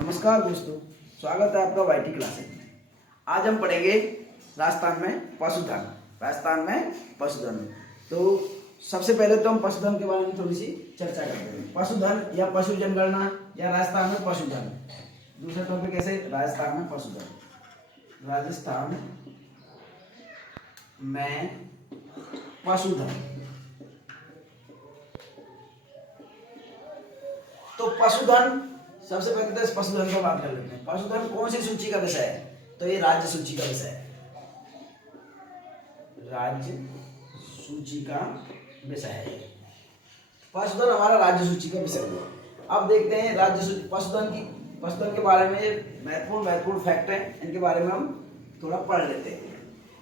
नमस्कार दोस्तों, स्वागत है आपका वाईटी क्लासेज में। आज हम पढ़ेंगे राजस्थान में पशुधन। तो सबसे पहले तो हम पशुधन के बारे में थोड़ी सी चर्चा करते हैं। पशुधन या पशु जनगणना या राजस्थान में पशुधन। दूसरा टॉपिक कैसे राजस्थान में पशुधन। तो पशुधन, सबसे पहले तो इस पशुधन को बात कर लेते हैं। पशुधन कौन सी सूची का विषय है? तो ये राज्य सूची का विषय है। राज्य सूची का विषय है पशुधन, हमारा राज्य सूची का विषय हुआ। अब देखते हैं राज्य सूची पशुधन के बारे में महत्वपूर्ण फैक्ट है, इनके बारे में हम थोड़ा पढ़ लेते हैं।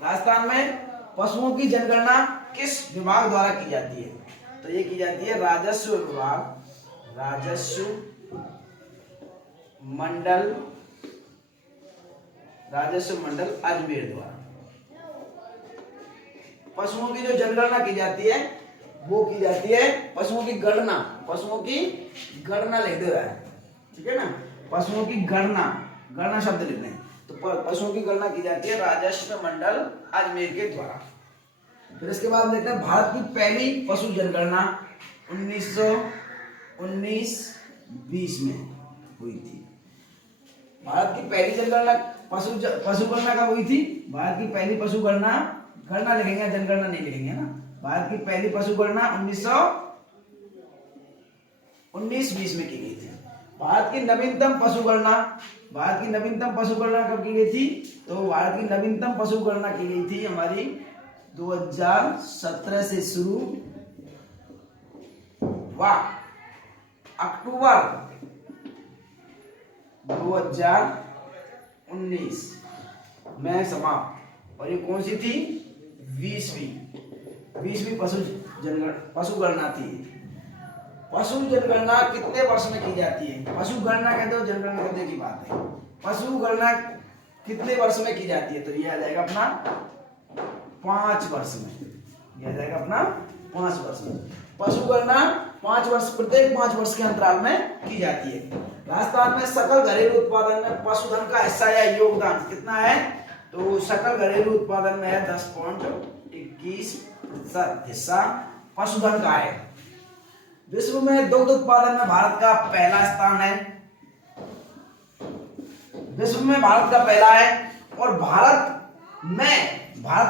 राजस्थान में पशुओं की जनगणना किस विभाग द्वारा की जाती है? तो ये की जाती है राजस्व विभाग, राजस्व मंडल अजमेर द्वारा। पशुओं की जो जनगणना की जाती है वो की जाती है पशुओं की गणना लिख दे रहा है, ठीक है ना। पशुओं की गणना शब्द लिखते हैं, तो पशुओं की गणना की जाती है राजस्व मंडल अजमेर के द्वारा। फिर इसके बाद देखते हैं भारत की पहली पशु जनगणना 1919-20 में हुई थी। भारत की पहली जनगणना पशु गणना कब हुई थी? भारत की पहली पशु गणना लिखेंगे, जनगणना नहीं लिखेंगे ना। भारत की पहली पशु गणना 1919-20 में की गई थी। भारत की नवीनतम पशु गणना कब की गई थी? तो भारत की नवीनतम पशु गणना की गई थी हमारी 2017 से शुरू हुआ, अक्टूबर 2019 में समाप्त। और ये कौन सी थी? 20वीं पशु गणना थी। पशु जनगणना कितने वर्ष में की जाती है? पशु गणना कहते हो, जनगणना कहते की बात है। पशु गणना कितने वर्ष में की जाती है? तो ये आ जाएगा अपना 5 वर्ष में। ये आ जाएगा अपना 5 वर्ष में। पशु गणना 5 वर्ष, प्रत्येक 5 वर्ष के अंतराल में की जाती है। राजस्थान में सकल घरेलू उत्पादन में पशुधन का हिस्सा या योगदान कितना है? तो सकल घरेलू उत्पादन में है 10.21% हिस्सा पशुधन का है। विश्व में दुग्ध उत्पादन में भारत का पहला स्थान है। विश्व में भारत का पहला है। और भारत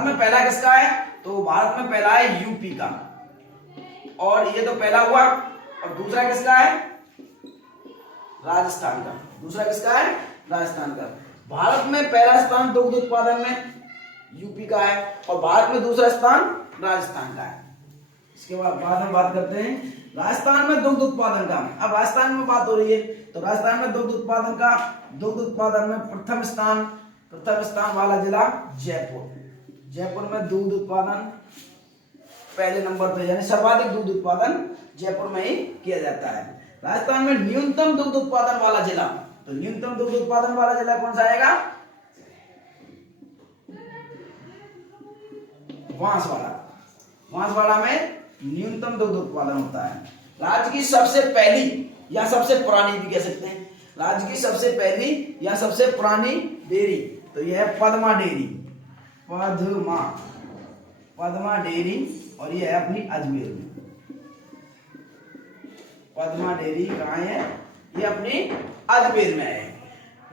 में पहला किसका है? तो भारत में पहला है यूपी का, और ये तो पहला हुआ। और दूसरा किसका है? राजस्थान का। दूसरा किसका है? राजस्थान का। भारत में पहला स्थान दुग्ध उत्पादन में यूपी का है, और भारत में दूसरा स्थान राजस्थान का है। इसके बाद में बात करते हैं राजस्थान में दुग्ध उत्पादन का। अब राजस्थान में बात हो रही है, तो राजस्थान में दुग्ध उत्पादन में प्रथम स्थान वाला जिला जयपुर में दुग्ध उत्पादन पहले नंबर पर, यानी सर्वाधिक दुग्ध उत्पादन जयपुर में ही किया जाता है। राजस्थान में न्यूनतम दुग्ध उत्पादन वाला जिला, तो न्यूनतम दुग्ध उत्पादन वाला जिला कौन सा आएगा? बांसवाड़ा में न्यूनतम दुग्ध उत्पादन होता है। राज्य की सबसे पहली या सबसे पुरानी भी कह सकते हैं, राज्य की सबसे पहली या सबसे पुरानी डेयरी, तो यह है पद्मा डेयरी, और ये है अपनी अजमेर में। पद्मा डेयरी कहाँ है? ये अपनी अजमेर में है।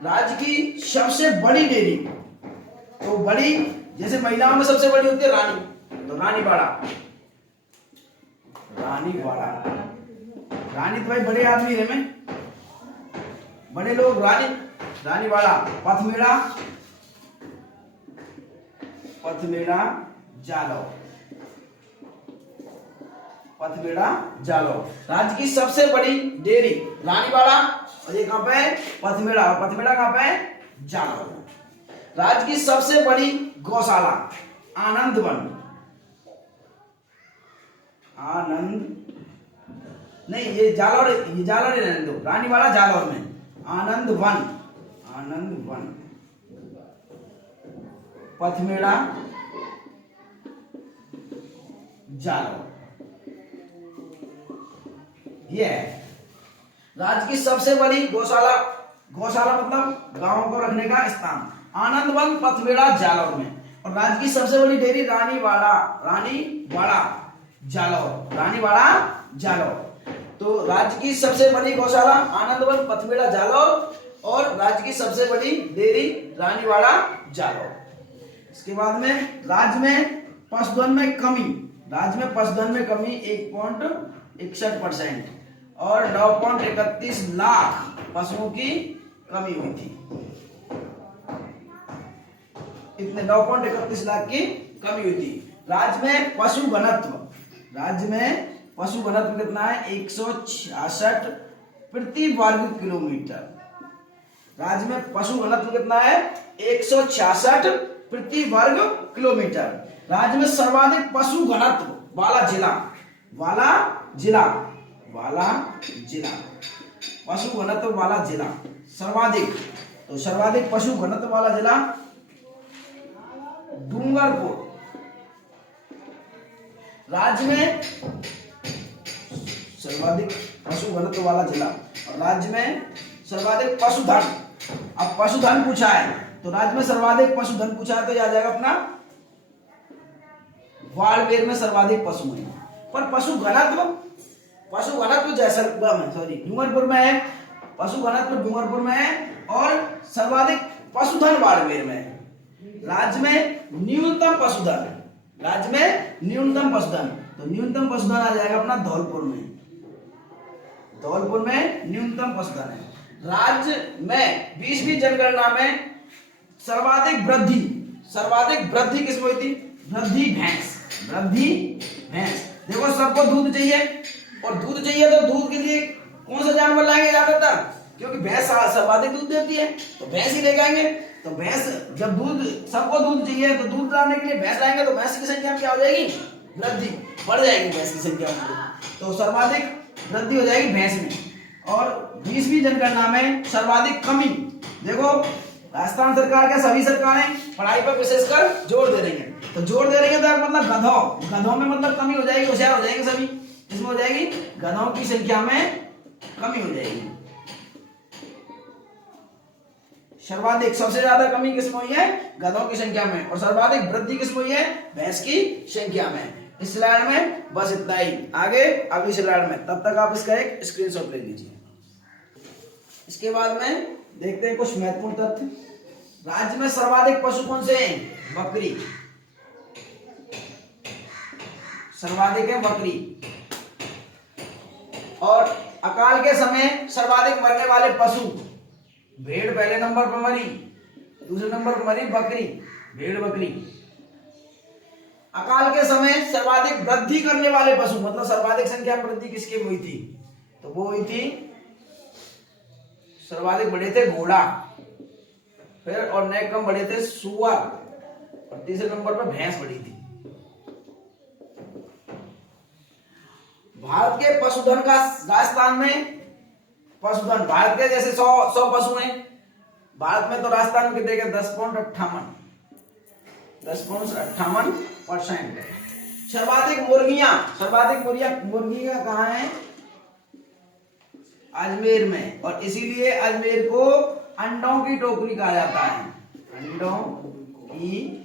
राज्य की सबसे बड़ी डेयरी, तो बड़ी, जैसे महिलाओं में सबसे बड़ी होती है रानी, तो रानी तो भाई बड़े आदमी है में, बड़े लोग। रानीवाड़ा, पथमेड़ा जालौर। राज्य की सबसे बड़ी डेयरी रानीवाड़ा, और ये कहां पे है? पथमेड़ा कहां पे है? जालौर। राज्य की सबसे बड़ी गौशाला आनंदवन नहीं, ये जालौर रहने दो, रानीवाड़ा जालौर में आनंदवन, पथमेड़ा जालौर, ये है। राज्य की सबसे बड़ी गौशाला गौशाला मतलब गांवों को रखने का स्थान। आनंदवन पथबेड़ा जालौर में। और राज्य की सबसे बड़ी डेयरी रानीवाड़ा जालौर। तो राज्य की सबसे बड़ी गौशाला आनंदवन पथबेड़ा जालौर और राज्य की सबसे बड़ी डेयरी रानीवाड़ा जालौर। इसके बाद में राज्य में पशुधन में कमी 1.61% और 9.31 लाख पशुओं की कमी हुई थी। इतने 9.31 लाख की कमी हुई थी। राज्य में पशु घनत्व कितना है? 166 प्रति वर्ग किलोमीटर। राज्य में पशु घनत्व कितना है? 166 प्रति वर्ग किलोमीटर। राज्य में सर्वाधिक पशु घनत्व वाला जिला पशु घनत्व वाला जिला सर्वाधिक पशु घनत्व वाला जिला डूंगरपुर। राज्य में सर्वाधिक पशु घनत्व वाला जिला और राज्य में सर्वाधिक पशुधन। अब पशुधन पूछा है तो राज्य में सर्वाधिक पशुधन पूछा है तो यह आ जाएगा अपना बाड़मेर में सर्वाधिक पशु हैं। पर पशु घनत्व डूंगरपुर में है। पशु घनत्व डूंगरपुर में है और सर्वाधिक पशुधन बाड़मेर में है। राज्य में न्यूनतम पशुधन तो न्यूनतम पशुधन आ जाएगा अपना धौलपुर में न्यूनतम पशुधन है। राज्य में 20वीं जनगणना में सर्वाधिक वृद्धि किस में हुई थी? वृद्धि भैंस। देखो सबको दूध चाहिए और दूध चाहिए तो दूध के लिए कौन सा जानवर लाएंगे ज्यादातर? क्योंकि भैंस सर्वाधिक दूध देती है तो भैंस ही लेके आएंगे। तो भैंस जब सबको दूध चाहिए तो दूध लाने के लिए भैंस लाएंगे तो भैंस की संख्या में क्या हो जाएगी? वृद्धि बढ़ जाएगी भैंस की संख्या में। तो सर्वाधिक वृद्धि हो जाएगी भैंस में। और 20वीं जनगणना में सर्वाधिक कमी। देखो राजस्थान सरकार क्या सभी सरकारें पढ़ाई पर विशेषकर जोर दे रही हैं। तो जोर दे रही है तो मतलब गधों में मतलब कमी हो जाएगी, होशियार हो जाएंगे सभी। इसमें हो जाएगी गधों की संख्या में कमी हो जाएगी। सर्वाधिक सबसे ज्यादा कमी किसमें हुई है? गधों की संख्या में। और सर्वाधिक वृद्धि किसमें हुई है? भैंस की संख्या में। इस स्लाइड में बस इतना ही। आगे अगली स्लाइड में, तब तक आप इसका एक स्क्रीनशॉट ले लीजिए। इसके बाद में देखते हैं कुछ महत्वपूर्ण तथ्य। राज्य में सर्वाधिक पशु कौन से हैं? बकरी। सर्वाधिक है बकरी। और अकाल के समय सर्वाधिक मरने वाले पशु, भेड़ पहले नंबर पर मरी, दूसरे नंबर पर मरी बकरी, भेड़ बकरी। अकाल के समय सर्वाधिक वृद्धि करने वाले पशु मतलब सर्वाधिक संख्या में वृद्धि किसके हुई थी? तो वो हुई थी, सर्वाधिक बड़े थे घोड़ा, फिर और नेक कम बड़े थे सुअर और तीसरे नंबर पर भैंस बड़ी थी। भारत के पशुधन का राजस्थान में पशुधन भारत के जैसे 100 पशु हैं भारत में, तो राजस्थान में कितने? 10.58% है। सर्वाधिक मुर्गियां कहाँ हैं? अजमेर में। और इसीलिए अजमेर को अंडों की टोकरी कहा जाता है। अंडों की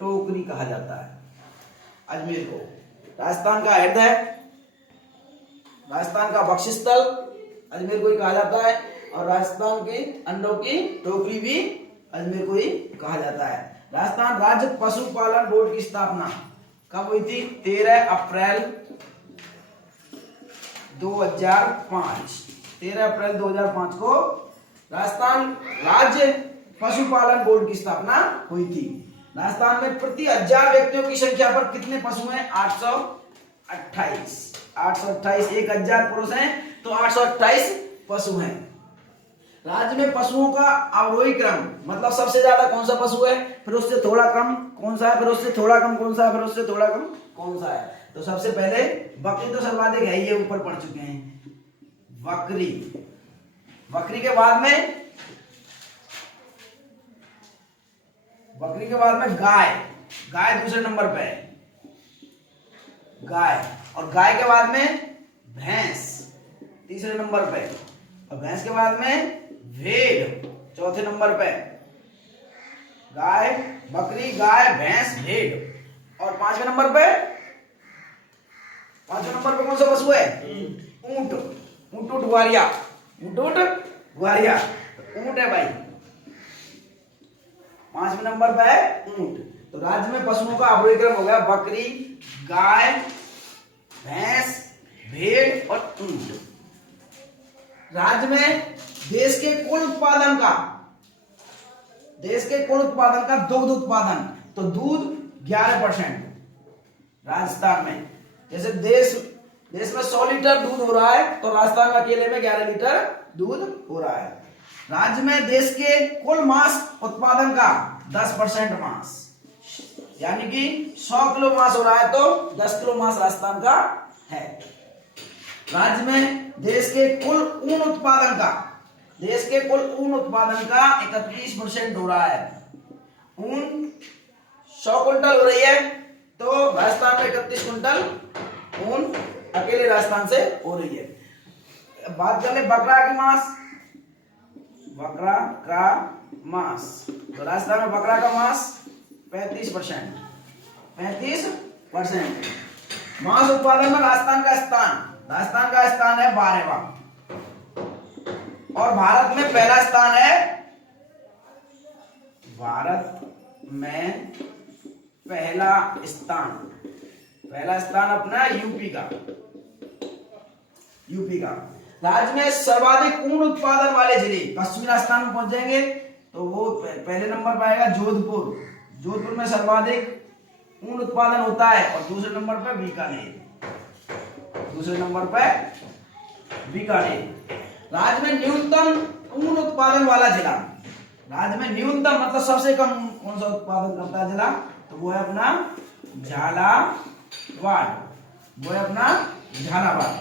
टोकरी कहा जाता है अजमेर को। राजस्थान का हृदय, राजस्थान का बक्षस्थल अजमेर को ही कहा जाता है। और राजस्थान के अंडों की टोकरी भी अजमेर को ही कहा जाता है। राजस्थान राज्य पशुपालन बोर्ड की स्थापना कब हुई थी? 13 अप्रैल 2005 को राजस्थान राज्य पशुपालन बोर्ड की स्थापना हुई थी। राजस्थान में प्रति 1000 व्यक्तियों की संख्या पर कितने पशु हैं? 828। 1000 पुरुष हैं तो 828 पशु हैं। राज्य में पशुओं का अवरोही क्रम मतलब सबसे ज्यादा कौन सा पशु है, फिर उससे थोड़ा कम कौन सा है, फिर उससे थोड़ा कम कौन सा है, फिर उससे थोड़ा कम कौन सा है? तो सबसे पहले बकरी तो सर्वाधिक है, ये ऊपर पढ़ चुके हैं। बकरी के बाद में गाय दूसरे नंबर पे है गाय। और गाय के बाद में भैंस तीसरे नंबर पे। और भैंस के बाद में भेड़ चौथे नंबर पे, गाय, बकरी, गाय, भैंस, भेड़। और पांचवें नंबर पे कौन सा पशु है? ऊंट। ऊंट ग्वारिया, ऊंट ग्वारिया, ऊंट है भाई। पांचवें नंबर पे है ऊंट। तो राज्य में पशुओं का आरोही क्रम हो गया बकरी, गाय, भैंस, भेड़ और ऊंट। राज्य में देश के कुल उत्पादन का दुग्ध उत्पादन, तो दूध 11%। राजस्थान में जैसे देश में 100 लीटर दूध हो रहा है, तो राजस्थान में अकेले में 11 लीटर दूध हो रहा है। राज्य में देश के कुल मांस उत्पादन का 10% मांस, यानी कि 100 किलो मांस हो रहा है तो 10 किलो मांस राजस्थान का है। राज्य में देश के कुल ऊन उत्पादन का 31% हो रहा है। ऊन 100 कुंटल हो रही है, तो राजस्थान में 31 कुंटल ऊन अकेले राजस्थान से हो रही है। बात कर ले बकरा का मांस, तो राजस्थान में बकरा का मांस 35%। मांस उत्पादन में राजस्थान का स्थान है 12वां। और भारत में पहला स्थान अपना यूपी का। राज्य में सर्वाधिक ऊन उत्पादन वाले जिले पश्चिमी राजस्थान में पहुंच जाएंगे, तो वो पहले नंबर पर आएगा जोधपुर में सर्वाधिक ऊन उत्पादन होता है। और दूसरे नंबर पर बीकानेर। राज्य में न्यूनतम ऊन उत्पादन वाला जिला, राज्य में न्यूनतम मतलब सबसे कम कौन सा उत्पादन करता है जिला, तो वो है अपना झालावाड़।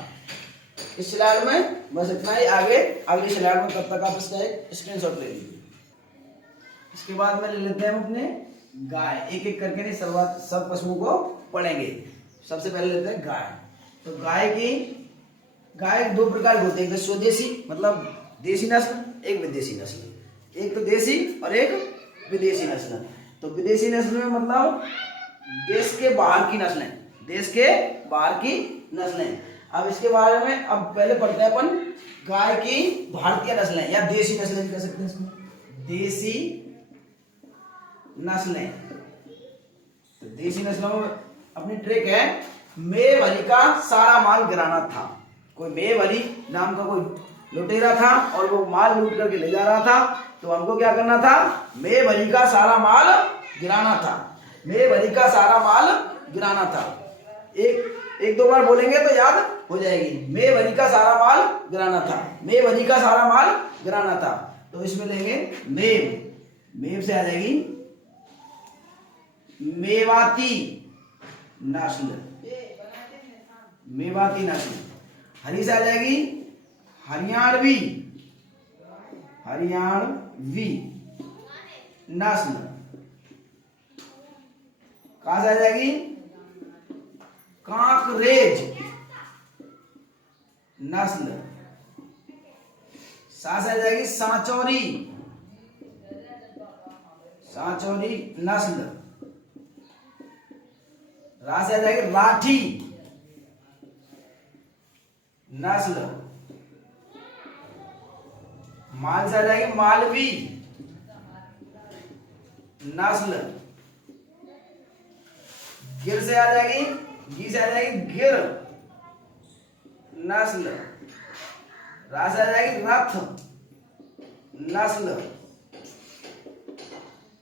इस स्लाइड में बस इतना ही। आगे अगली स्लाइड में तब तक आप इसका एक स्क्रीनशॉट ले लीजिए। इसके बाद में ले लेते हैं अपने गाय, एक एक करके नहीं सब पशुओं को पढ़ेंगे। सबसे पहले लेते हैं गाय। तो गाय दो प्रकार की होती है, एक स्वदेशी मतलब देसी नस्ल, एक विदेशी नस्ल। एक तो देसी और एक विदेशी नस्ल। तो विदेशी नस्ल में मतलब देश के बाहर की नस्लें। अब इसके बारे में अब पहले पढ़ते हैं अपन गाय की भारतीय नस्लें या देसी नस्लें कह सकते हैं इसको, देसी नस्लें। तो देसी नस्लों में अपनी ट्रिक है, मेवाली का सारा माल गिराना था। कोई मेवाली नाम का कोई लुटेरा था और वो माल लूट करके ले जा रहा था, तो हमको क्या करना था, मेवाली का सारा माल गिराना था। एक दो बार बोलेंगे तो याद हो जाएगी। मेवाली का सारा माल गिराना था। तो इसमें लेंगे मेव से आ जाएगी मेवाती नस्ल। हरी से आ जाएगी हरियाणवी नस्ल। कहां से आ जाएगी कांकरेज नस्ल। सा से आ जाएगी सांचौरी नस्ल। रा से आ जाएगी राठी नस्ल। माल से आ जाएगी मालवी नस्ल। गिर से आ जाएगी गिर नस्ल। रा से आ जाएगी रथ नस्ल।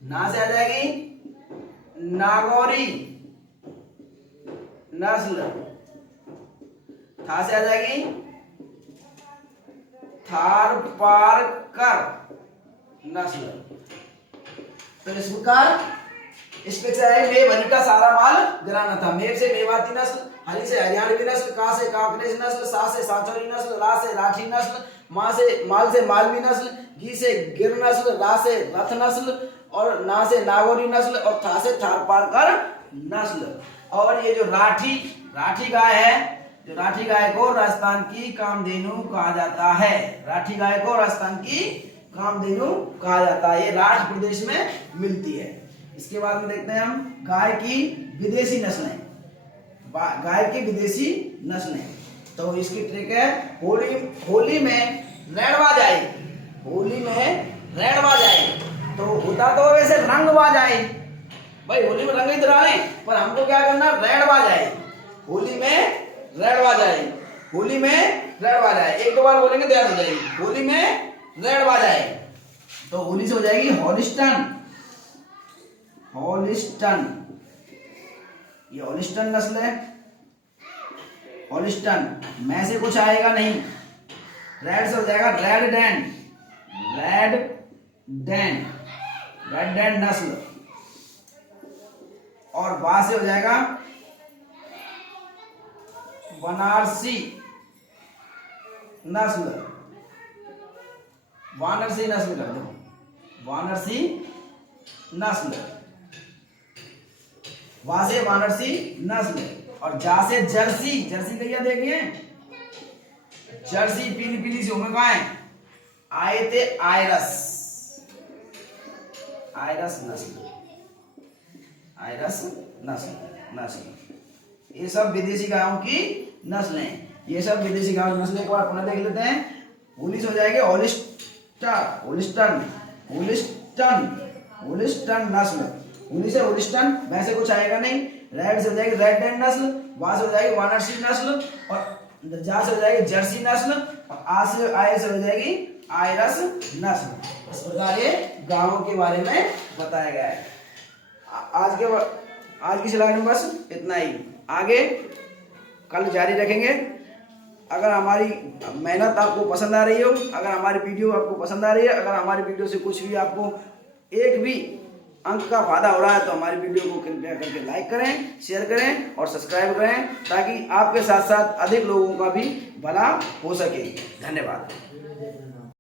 ना से आ जाएगी नागौरी नस्ल। था से आ जाएगी थारपारकर नस्ल। तो इस प्रकार इस पे से है मेवाली का सारा माल गिराना था। मेव से मेवाती नस्ल, हरी से हरियाणवी नस्ल, का से कांकरेज नस्ल, सा से सांचौरी नस्ल, रा से राठी नस्ल, माल से मालवी नस्ल, घी से गिर नस्ल, रा से रथ नस्ल और ना से नागौरी नस्ल और था से थारपारकर नस्ल। और ये जो राठी गाय है, जो राठी गाय को राजस्थान की कामधेनु कहा जाता है। राठी गाय को राजस्थान की कामधेनु कहा जाता है। ये राठ प्रदेश में मिलती है। इसके बाद में देखते हैं हम गाय की विदेशी नस्लें। गाय की विदेशी नस्लें, तो इसकी ट्रिक है होली में रेड़वा जाए। होली में रेड़वा जाए तो होता तो वैसे रंगवा जाए, भाई होली में रंग ही डाले, पर हमको क्या करना, रेड़वा जाए। होली में रेड़वा जाए, होली में रेड़वा जाए, एक दो बार बोलेंगे तो याद हो जाएगी। होली में रेड़वा जाए तो होली से हो जाएगी हॉलिस्टन। हॉलिस्टन, ये हॉलिस्टन नस्ल है। हॉलिस्टन में से कुछ आएगा नहीं, रेड से हो जाएगा red Dan. Red Dan, red Dan नस्ल। और बा से हो जाएगा बनारसी नस्ल। वानरसी नस्ल कर दो, वानरसी नस्ल। वहां से वानरसी नस्ल। और जा से जर्सी। जर्सी भैया देखिए, जर्सी पीली पीली सी उम्र का है। आए थे आयरस, आयरस नस्ल। आयरस नस्ल। ये सब विदेशी गायों की नस्लें हैं। ये सब विदेशी गायों की नस्लें। एक बार पुनः देख लेते हैं। होली से हो जाएगी होलिस्टन। होलिस्टन, होलिस्टन, होलिस्टन नस्ल। होली से होलिस्टन, वैसे कुछ आएगा नहीं। रेड से हो जाएगी रेड डैन नस्ल। वहां से हो जाएगी वानरसी नस्ल। और जा से हो जाएगी जर्सी नस्ल। और आय से हो जाएगी आयरस नस्ल। इस प्रकार ये गायों के बारे में बताया गया है। आज की स्लाइड में बस इतना ही। आगे कल जारी रखेंगे। अगर हमारी मेहनत आपको पसंद आ रही हो, अगर हमारी वीडियो आपको पसंद आ रही है, अगर हमारी वीडियो से कुछ भी आपको एक भी अंक का फायदा हो रहा है, तो हमारी वीडियो को कृपया करके लाइक करें, शेयर करें और सब्सक्राइब करें, ताकि आपके साथ साथ अधिक लोगों का भी भला हो सके। धन्यवाद।